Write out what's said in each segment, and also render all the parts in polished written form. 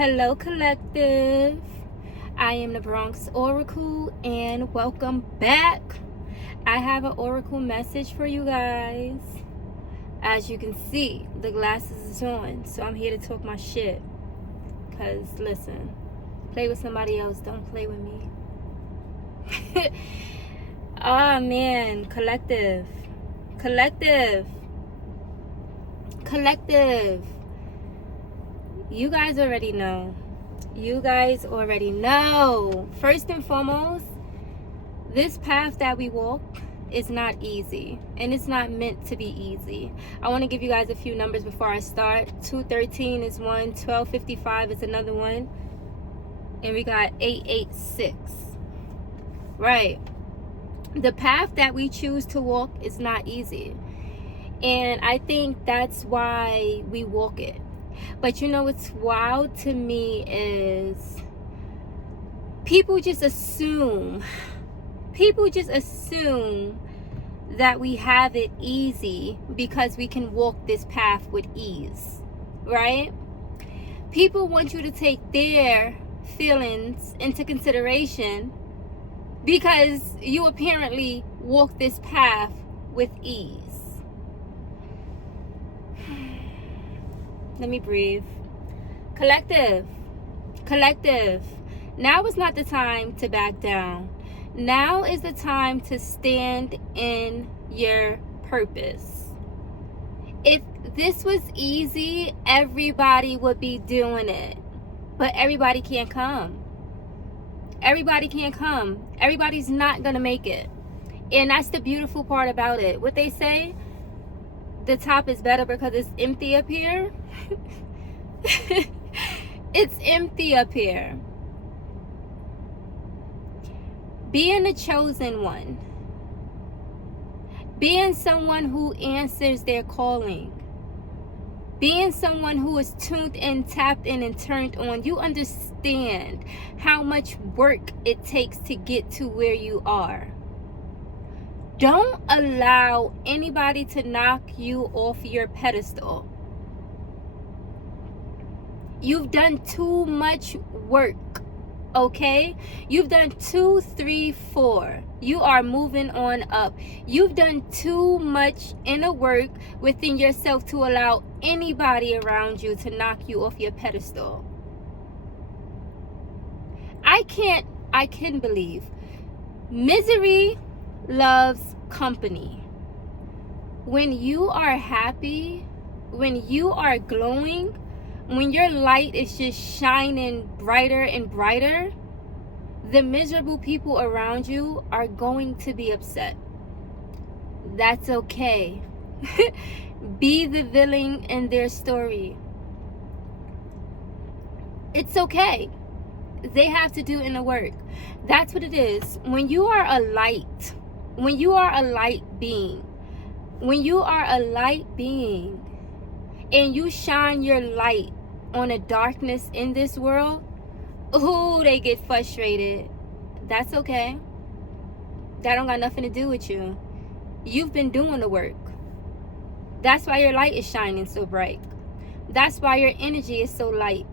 Hello, collective. I am the Bronx Oracle, and welcome back. I have an Oracle message for you guys. As you can see, the glasses is on, so I'm here to talk my shit. Cause listen, play with somebody else, don't play with me. Oh man, collective. You guys already know. First and foremost, this path that we walk is not easy, and it's not meant to be easy. I want to give you guys a few numbers before I start. 213 is one, 1255 is another one, and we got 886. Right. The path that we choose to walk is not easy, and I think that's why we walk it. But you know what's wild to me is people just assume that we have it easy because we can walk this path with ease, right? People want you to take their feelings into consideration because you apparently walk this path with ease. Let me breathe. Collective. Now is not the time to back down. Now is the time to stand in your purpose. If this was easy, everybody would be doing it. But everybody can't come. Everybody's not going to make it. And that's the beautiful part about it. What they say, the top is better because it's empty up here. It's empty up here. Being the chosen one, being someone who answers their calling, being someone who is tuned in, tapped in, and turned on, you understand how much work it takes to get to where you are. Don't allow anybody to knock you off your pedestal. You've done too much work, okay? You've done 2, 3, 4. You are moving on up. You've done too much inner work within yourself to allow anybody around you to knock you off your pedestal. I can believe misery loves company. When you are happy, when you are glowing, when your light is just shining brighter and brighter, the miserable people around you are going to be upset. That's okay. Be the villain in their story. It's okay. They have to do inner work. That's what it is. When you are a light, when you are a light being, and you shine your light on a darkness in this world, ooh, they get frustrated. That's okay. That don't got nothing to do with you. You've been doing the work. That's why your light is shining so bright. That's why your energy is so light.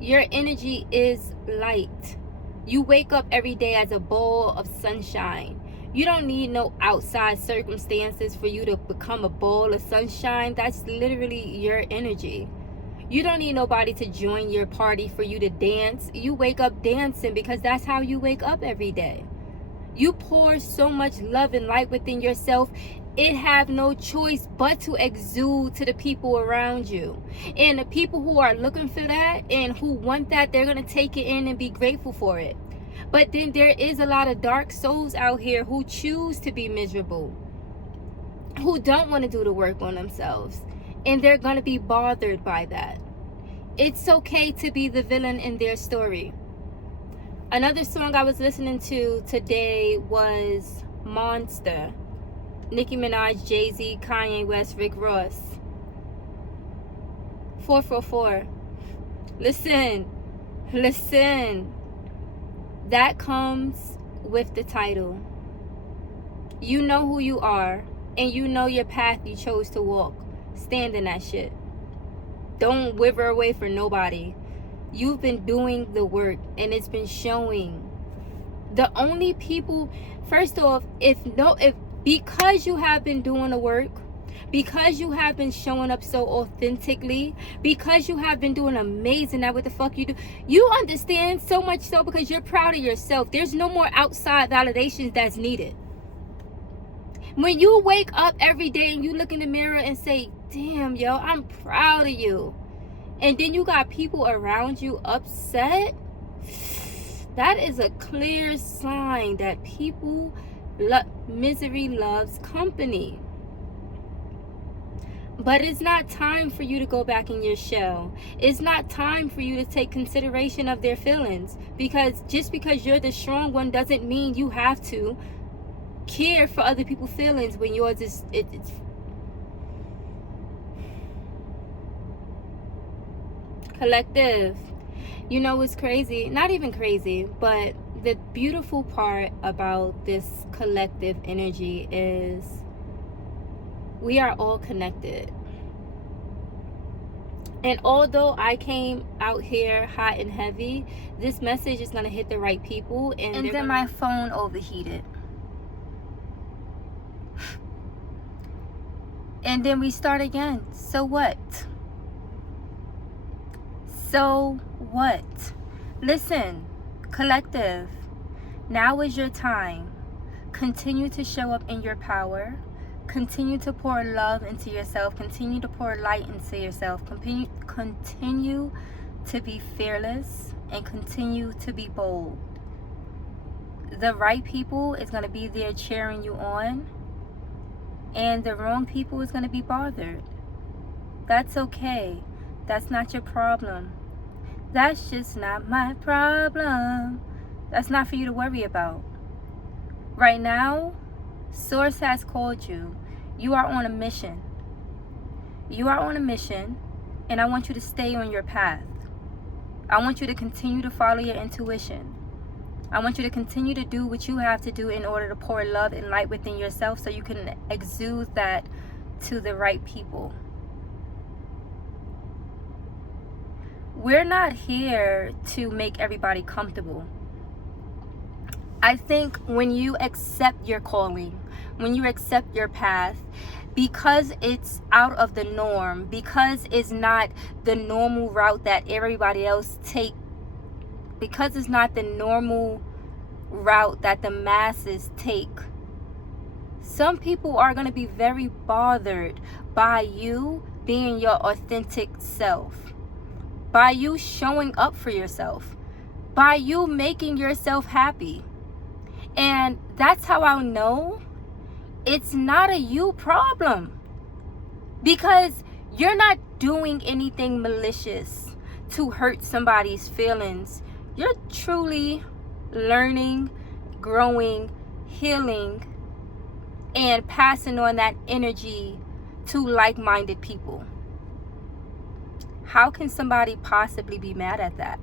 Your energy is light. You wake up every day as a ball of sunshine. You don't need no outside circumstances for you to become a ball of sunshine. That's literally your energy. You don't need nobody to join your party for you to dance. You wake up dancing because that's how you wake up every day. You pour so much love and light within yourself, it have no choice but to exude to the people around you. And the people who are looking for that and who want that, they're going to take it in and be grateful for it. But then there is a lot of dark souls out here who choose to be miserable, who don't want to do the work on themselves. And they're going to be bothered by that. It's okay to be the villain in their story. Another song I was listening to today was Monster. Nicki Minaj, Jay-Z, Kanye West, Rick Ross. 444. Listen. That comes with the title. You know who you are, and you know your path you chose to walk. Stand in that shit. Don't wither away for nobody. You've been doing the work, and it's been showing. The only people, first off, if because you have been doing the work, because you have been showing up so authentically, because you have been doing amazing at what the fuck you do, you understand, so much so because you're proud of yourself. There's no more outside validations that's needed. When you wake up every day and you look in the mirror and say, damn, yo, I'm proud of you, and then you got people around you upset, that is a clear sign that misery loves company. But it's not time for you to go back in your shell. It's not time for you to take consideration of their feelings. Because just because you're the strong one doesn't mean you have to care for other people's feelings when yours is... It's collective. You know what's crazy? Not even crazy, but the beautiful part about this collective energy is we are all connected. And although I came out here hot and heavy, this message is going to hit the right people. And then my phone overheated. And then we start again. So what? So what? Listen, collective, now is your time. Continue to show up in your power. Continue to pour love into yourself. Continue to pour light into yourself. Continue to be fearless and continue to be bold. The right people is going to be there cheering you on, and the wrong people is going to be bothered. That's okay. That's not your problem. That's just not my problem. That's not for you to worry about. Right now, Source has called you. You are on a mission. You are on a mission, and I want you to stay on your path. I want you to continue to follow your intuition. I want you to continue to do what you have to do in order to pour love and light within yourself so you can exude that to the right people. We're not here to make everybody comfortable. I think when you accept your calling, when you accept your path, because it's out of the norm, because it's not the normal route that everybody else take, because it's not the normal route that the masses take, some people are going to be very bothered by you being your authentic self, by you showing up for yourself, by you making yourself happy. And that's how I know it's not a you problem, because you're not doing anything malicious to hurt somebody's feelings. You're truly learning, growing, healing, and passing on that energy to like-minded people. How can somebody possibly be mad at that?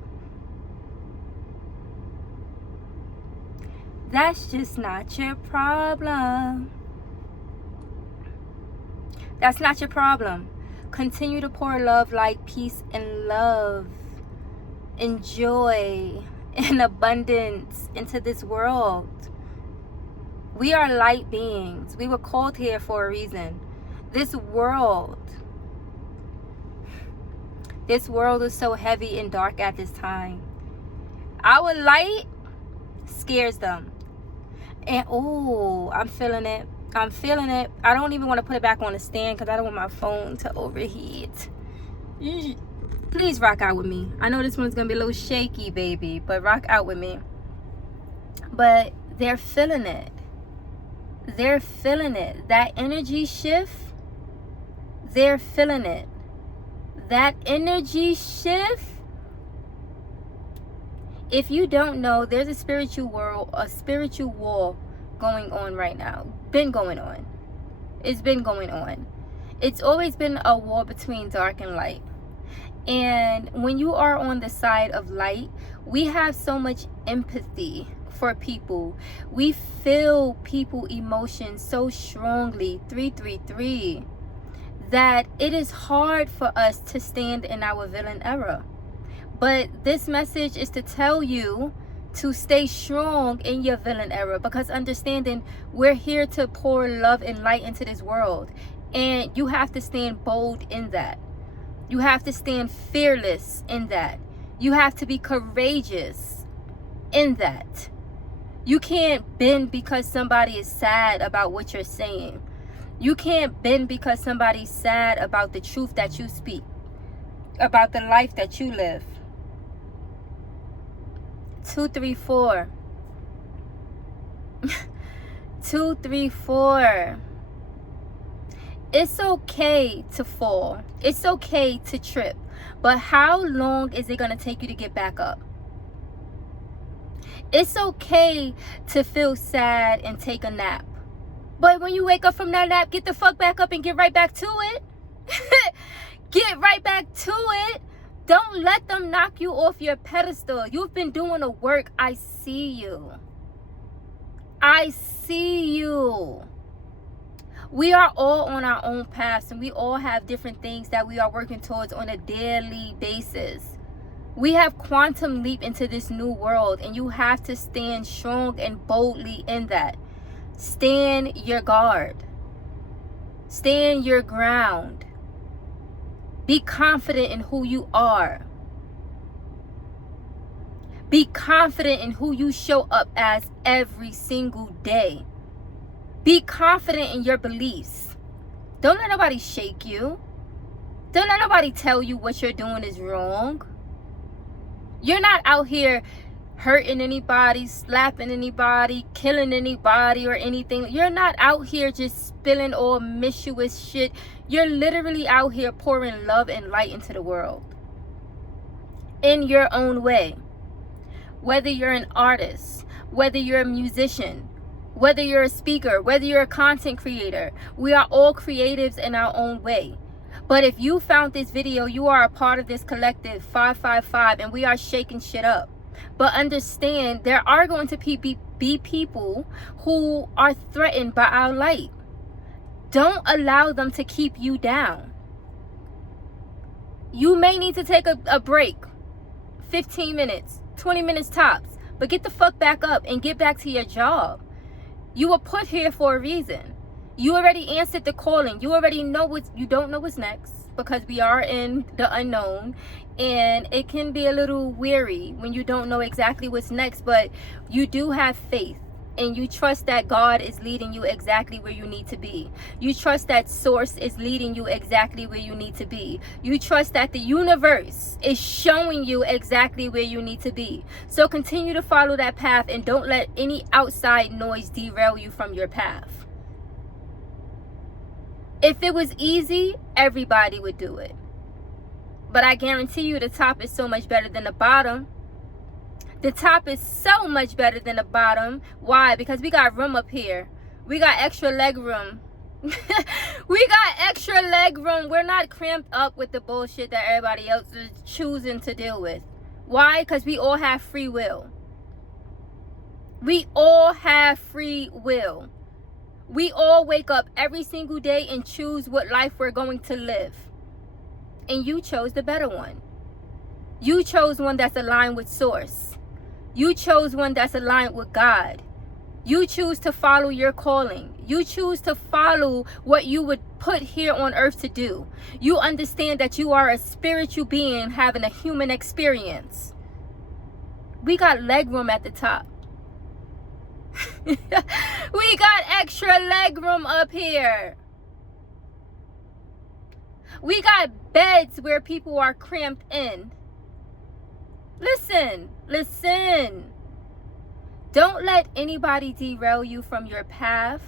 That's just not your problem. That's not your problem. Continue to pour love, light, peace, and love, and joy and abundance into this world. We are light beings. We were called here for a reason. This world is so heavy and dark at this time. Our light scares them. And oh, I'm feeling it. I'm feeling it. I don't even want to put it back on the stand because I don't want my phone to overheat. Please rock out with me. I know this one's going to be a little shaky, baby, but rock out with me. But they're feeling it. They're feeling it. That energy shift, they're feeling it. That energy shift. If you don't know, there's a spiritual war going on right now. Been going on. It's been going on. It's always been a war between dark and light. And when you are on the side of light, we have so much empathy for people. We feel people emotions so strongly. 333. that it is hard for us to stand in our villain era. But this message is to tell you to stay strong in your villain era, because understanding we're here to pour love and light into this world, and you have to stand bold in that. You have to stand fearless in that. You have to be courageous in that. You can't bend because somebody is sad about what you're saying. You can't bend because somebody's sad about the truth that you speak, about the life that you live. 234. 234. It's okay to fall. It's okay to trip. But how long is it going to take you to get back up? It's okay to feel sad and take a nap. But when you wake up from that nap, get the fuck back up and get right back to it. Get right back to it. Don't let them knock you off your pedestal. You've been doing the work. I see you. I see you. We are all on our own paths, and we all have different things that we are working towards on a daily basis. We have quantum leap into this new world, and you have to stand strong and boldly in that. Stand your guard. Stand your ground. Be confident in who you are. Be confident in who you show up as every single day. Be confident in your beliefs. Don't let nobody shake you. Don't let nobody tell you what you're doing is wrong. You're not out here hurting anybody, slapping anybody, killing anybody or anything. You're not out here just spilling all mischievous shit. You're literally out here pouring love and light into the world. In your own way. Whether you're an artist, whether you're a musician, whether you're a speaker, whether you're a content creator, we are all creatives in our own way. But if you found this video, you are a part of this collective 555, and we are shaking shit up. But understand, there are going to be people who are threatened by our light. Don't allow them to keep you down. You may need to take a break, 15 minutes, 20 minutes tops, but get the fuck back up and get back to your job. You were put here for a reason. You already answered the calling. You already know you don't know what's next, because we are in the unknown, and it can be a little weary when you don't know exactly what's next, but you do have faith, and you trust that God is leading you exactly where you need to be. You trust that source is leading you exactly where you need to be. You trust that the universe is showing you exactly where you need to be. So continue to follow that path, and don't let any outside noise derail you from your path. If it was easy, everybody would do it. But I guarantee you the top is so much better than the bottom. The top is so much better than the bottom. Why? Because we got room up here. We got extra leg room. We got extra leg room. We're not cramped up with the bullshit that everybody else is choosing to deal with. Why? Because we all have free will. We all have free will. We all wake up every single day and choose what life we're going to live. And you chose the better one. You chose one that's aligned with source. You chose one that's aligned with God. You choose to follow your calling. You choose to follow what you would put here on earth to do. You understand that you are a spiritual being having a human experience. We got leg room at the top. We got extra leg room up here. We got beds where people are cramped in. Listen. Don't let anybody derail you from your path.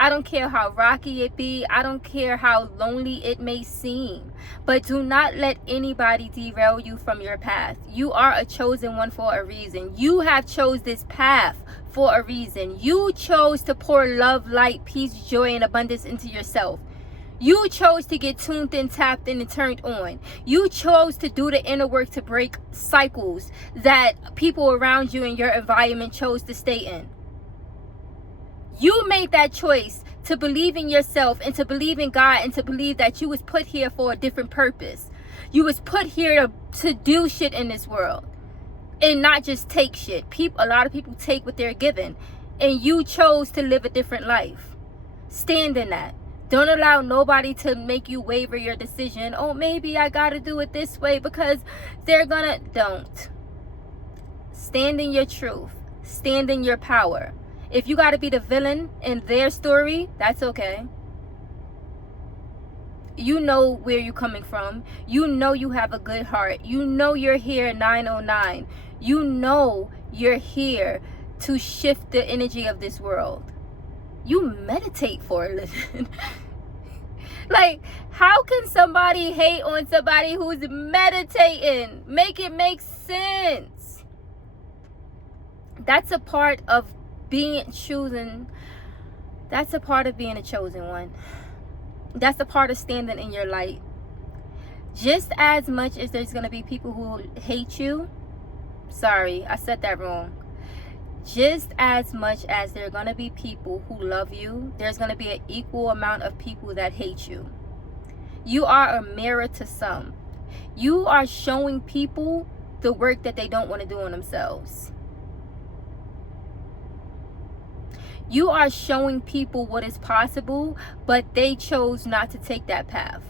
I don't care how rocky it be. I don't care how lonely it may seem. But do not let anybody derail you from your path. You are a chosen one for a reason. You have chose this path for a reason. You chose to pour love, light, peace, joy, and abundance into yourself. You chose to get tuned in, tapped in, and turned on. You chose to do the inner work to break cycles that people around you and your environment chose to stay in. You made that choice to believe in yourself and to believe in God and to believe that you was put here for a different purpose. You was put here to do shit in this world and not just take shit. A lot of people take what they're given, and you chose to live a different life. Stand in that. Don't allow nobody to make you waver your decision. Oh, maybe I gotta do it this way because they're gonna. Don't. Stand in your truth. Stand in your power. If you gotta be the villain in their story, that's okay. You know where you're coming from. You know you have a good heart. You know you're here at 909. You know you're here to shift the energy of this world. You meditate for a living. Like, how can somebody hate on somebody who's meditating? Make it make sense. That's a part of being chosen. That's a part of being a chosen one. That's a part of standing in your light. Just as much as there's going to be people who hate you. Sorry, I said that wrong. Just as much as there are going to be people who love you, there's going to be an equal amount of people that hate you. You are a mirror to some. You are showing people the work that they don't want to do on themselves. You are showing people what is possible, but they chose not to take that path.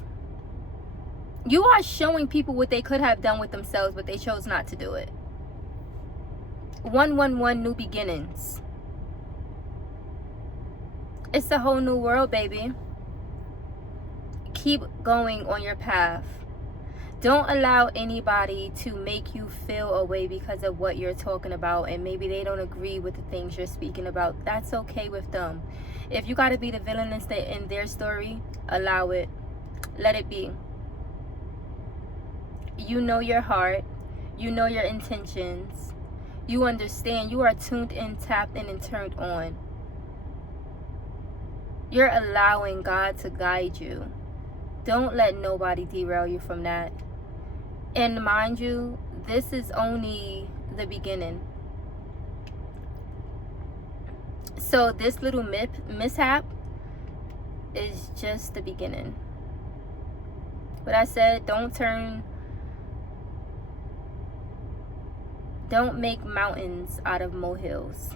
You are showing people what they could have done with themselves, but they chose not to do it. 111 new beginnings. It's a whole new world, baby. Keep going on your path. Don't allow anybody to make you feel a way because of what you're talking about, and maybe they don't agree with the things you're speaking about. That's okay with them. If you got to be the villain in their story, allow it. Let it be. You know your heart. You know your intentions. You understand. You are tuned in, tapped in, and turned on. You're allowing God to guide you. Don't let nobody derail you from that. And mind you, this is only the beginning. So this little mishap is just the beginning. But I said, don't make mountains out of molehills.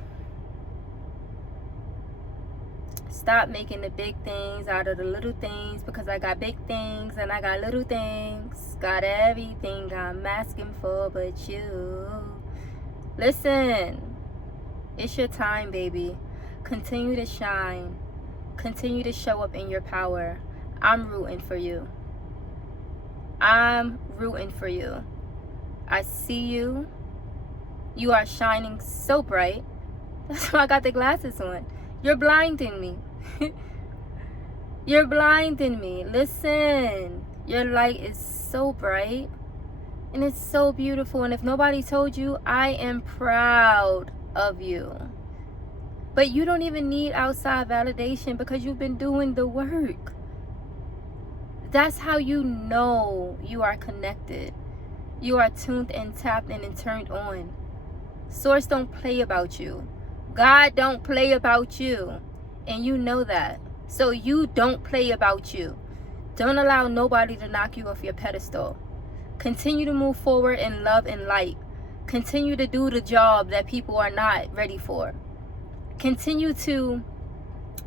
Stop making the big things out of the little things, because I got big things and I got little things. Got everything I'm asking for but you. Listen, it's your time, baby. Continue to shine. Continue to show up in your power. I'm rooting for you. I'm rooting for you. I see you. You are shining so bright. That's why I got the glasses on. You're blinding me. You're blinding me. Listen, your light is so bright and it's so beautiful. And if nobody told you, I am proud of you. But you don't even need outside validation because you've been doing the work. That's how you know you are connected. You are tuned and tapped in and turned on. Source don't play about you. God don't play about you. And you know that. So you don't play about you. Don't allow nobody to knock you off your pedestal. Continue to move forward in love and light. Continue to do the job that people are not ready for. Continue to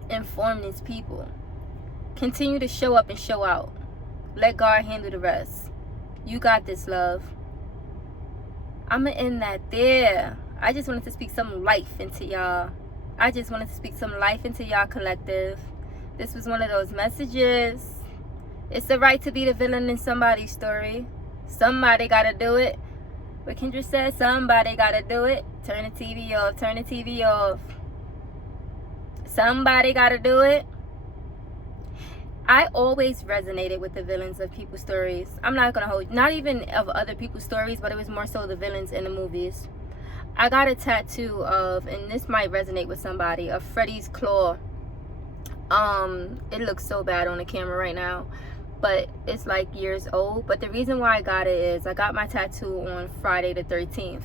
inform these people. Continue to show up and show out. Let God handle the rest. You got this, love. I'm going to end that there. I just wanted to speak some life into y'all. I just wanted to speak some life into y'all collective. This was one of those messages. It's the right to be the villain in somebody's story. Somebody got to do it. What Kendra said, somebody got to do it. Turn the TV off. Turn the TV off. Somebody got to do it. I always resonated with the villains of people's stories. I'm not going to hold, not even of other people's stories, but it was more so the villains in the movies. I got a tattoo of, and this might resonate with somebody, of Freddy's claw. It looks so bad on the camera right now, but it's like years old. But the reason why I got it is I got my tattoo on Friday the 13th.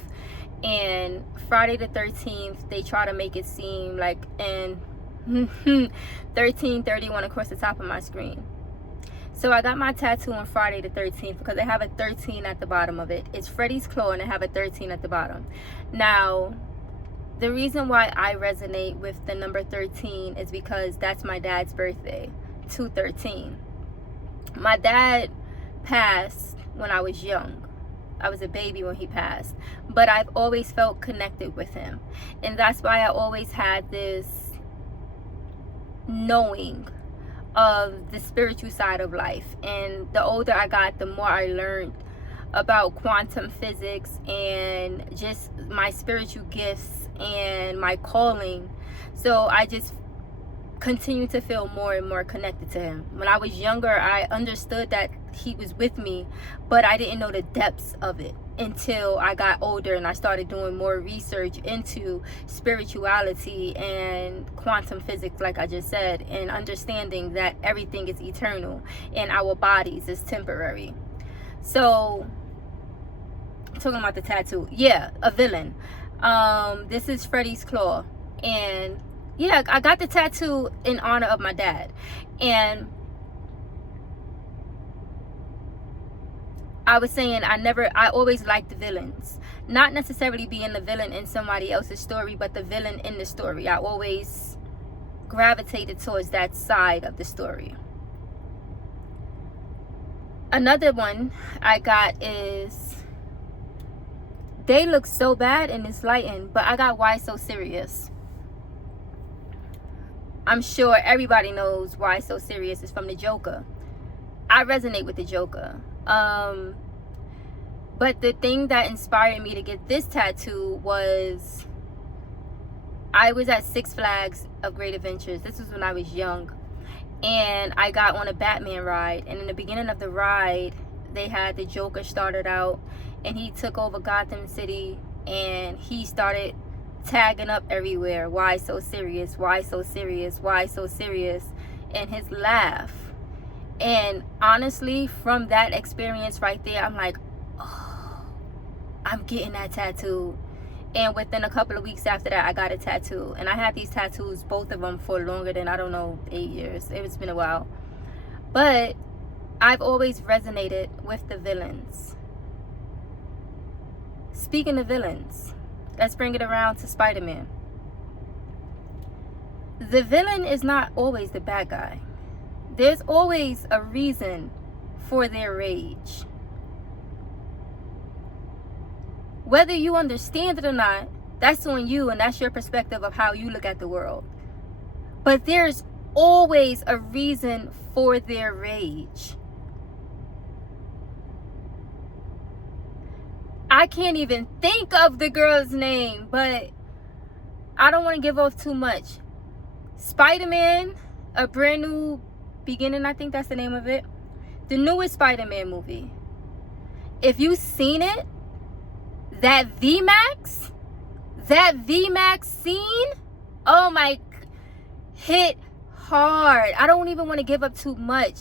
And Friday the 13th, they try to make it seem like, and 1331 across the top of my screen. So I got my tattoo on Friday the 13th because they have a 13 at the bottom of it. It's Freddy's Claw and they have a 13 at the bottom. Now, the reason why I resonate with the number 13 is because that's my dad's birthday, 213. My dad passed when I was young. I was a baby when he passed. But I've always felt connected with him. And that's why I always had this knowing of the spiritual side of life. And the older I got, the more I learned about quantum physics and just my spiritual gifts and my calling. So I just continue to feel more and more connected to him. When I was younger, I understood that he was with me, but I didn't know the depths of it until I got older and I started doing more research into spirituality and quantum physics, like I just said, and understanding that everything is eternal and our bodies is temporary. So, talking about the tattoo, yeah, a villain. This is Freddy's Claw, and yeah, I got the tattoo in honor of my dad. And I was saying I always liked the villains. Not necessarily being the villain in somebody else's story, but the villain in the story. I always gravitated towards that side of the story. Another one I got is, they look so bad in this lighting, but I got Why So Serious. I'm sure everybody knows Why So Serious is from the Joker. I resonate with the Joker. But the thing that inspired me to get this tattoo was, I was at Six Flags of Great Adventures. This was when I was young. And I got on a Batman ride. And in the beginning of the ride, they had the Joker started out. And he took over Gotham City. And he started tagging up everywhere. Why so serious? Why so serious? Why so serious? And his laugh. And honestly, from that experience right there, I'm like, oh, I'm getting that tattoo. And within a couple of weeks after that, I got a tattoo. And I had these tattoos, both of them, for longer than, I don't know, 8 years. It's been a while. But I've always resonated with the villains. Speaking of villains, let's bring it around to Spider-Man. The villain is not always the bad guy. There's always a reason for their rage. Whether you understand it or not, that's on you, and that's your perspective of how you look at the world. But there's always a reason for their rage. I can't even think of the girl's name, but I don't want to give off too much. Spider-Man, A Brand New Beginning, I think that's the name of it. The newest Spider-Man movie. If you've seen it, that VMAX scene, oh my, hit hard. I don't even want to give up too much.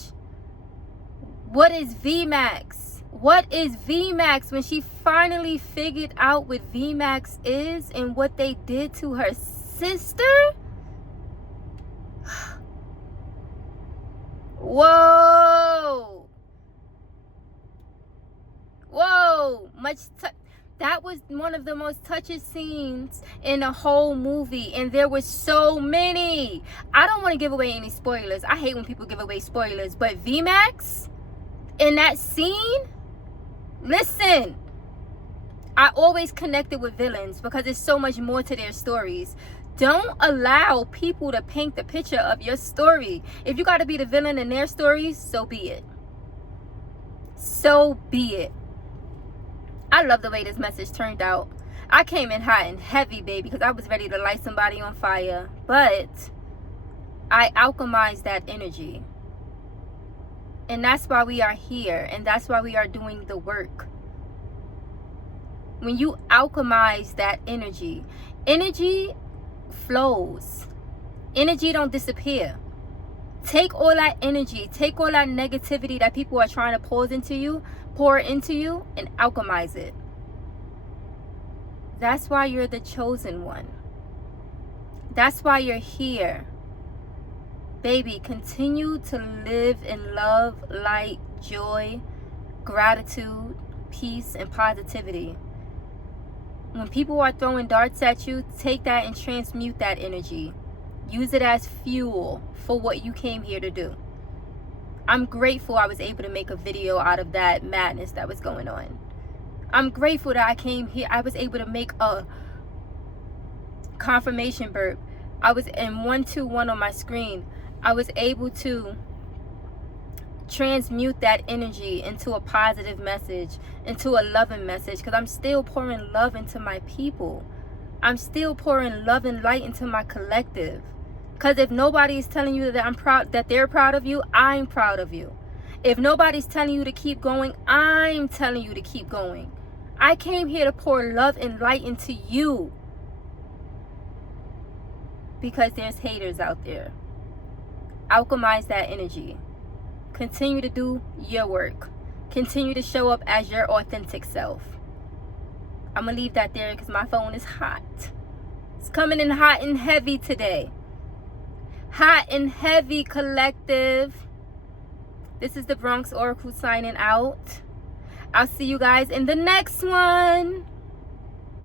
What is VMAX? What is VMAX? When she finally figured out what VMAX is and what they did to her sister. Whoa. That was one of the most touching scenes in the whole movie, and there were so many. I don't want to give away any spoilers. I hate when people give away spoilers, but VMAX in that scene, listen, I always connected with villains because there's so much more to their stories. Don't allow people to paint the picture of your story. If you got to be the villain in their stories, so be it. So be it. I love the way this message turned out. I came in hot and heavy, baby, because I was ready to light somebody on fire. But I alchemized that energy. And that's why we are here. And that's why we are doing the work. When you alchemize that energy flows. Energy don't disappear. Take all that energy, take all that negativity that people are trying to pour into you, and alchemize it. That's why you're the chosen one. That's why you're here. Baby, continue to live in love, light, joy, gratitude, peace, and positivity. When people are throwing darts at you, take that and transmute that energy. Use it as fuel for what you came here to do. I'm grateful I was able to make a video out of that madness that was going on. I'm grateful that I came here. I was able to make a confirmation burp. I was in 121 on my screen. I was able to transmute that energy into a positive message, into a loving message, because I'm still pouring love into my people. I'm still pouring love and light into my collective. Because if nobody is telling you that I'm proud, that they're proud of you, I'm proud of you. If nobody's telling you to keep going, I'm telling you to keep going. I came here to pour love and light into you. Because there's haters out there. Alchemize that energy. Continue to do your work. Continue to show up as your authentic self. I'm going to leave that there because my phone is hot. It's coming in hot and heavy today. Hot and heavy, collective. This is the Bronx Oracle signing out. I'll see you guys in the next one.